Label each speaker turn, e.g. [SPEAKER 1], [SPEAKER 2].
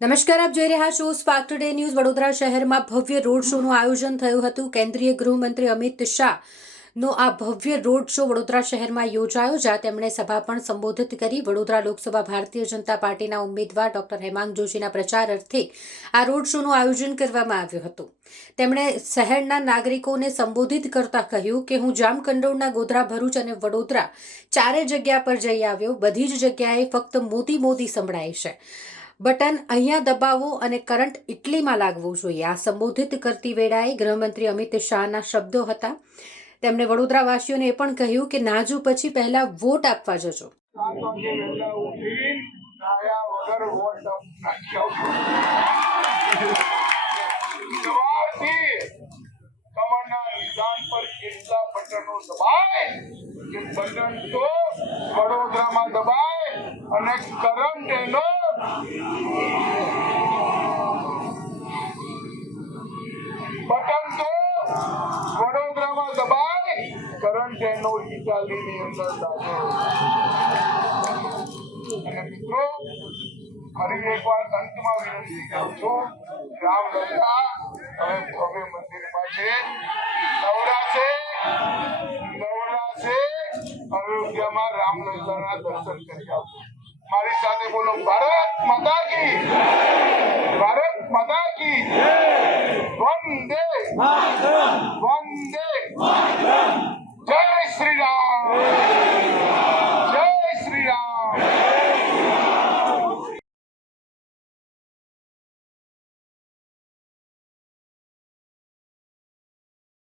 [SPEAKER 1] નમસ્કાર, આપ જોઈ રહ્યા છો સ્પાર્ક ટુડે ન્યૂઝ વડોદરા શહેરમાં ભવ્ય રોડ શોનું આયોજન થયું હતું. કેન્દ્રીય ગૃહમંત્રી અમિત શાહ નો આ ભવ્ય રોડ શો વડોદરા શહેરમાં યોજાયો, જ્યાં તેમણે સભા પણ સંબોધિત કરી. વડોદરા લોકસભા ભારતીય જનતા પાર્ટીના ઉમેદવાર ડોક્ટર હેમાંગ જોશીના પ્રચાર અર્થે આ રોડ શોનું આયોજન કરવામાં આવ્યું હતું. તેમણે શહેરના નાગરિકોને સંબોધિત કરતા કહ્યું કે, હું જામકંડોળના ગોધરા, ભરૂચ અને વડોદરા ચારે જગ્યા પર જઈ આવ્યો. બધી જ જગ્યાએ ફક્ત મોદી મોદી સંભળાય છે. બટન અહીંયા દબાવવું અને કરંટ ઇટલીમાં લાગવું જોઈએ. આ સંબોધિત કરતી વેળાએ ગૃહમંત્રી અમિત શાહના શબ્દો હતા. તેમણે વડોદરાવાસીઓને એ પણ કહ્યું કે નાજુ પછી પહેલા વોટ આપવા જજો.
[SPEAKER 2] બટન તો વડોદરામાં દબાય અને કરંટ એનો બટન તો વડોદરામાં દબાય. કરંટ એનો ઇટાલીની અંદર લાગ્યો અને ભવ્ય મંદિર પાસે નવરાશે નવરાશે. અયોધ્યામાં રામલલ્લાના દર્શન કરી આવજો મારી સાથે બોલો ભારત માતા કી ભારત માતા કી.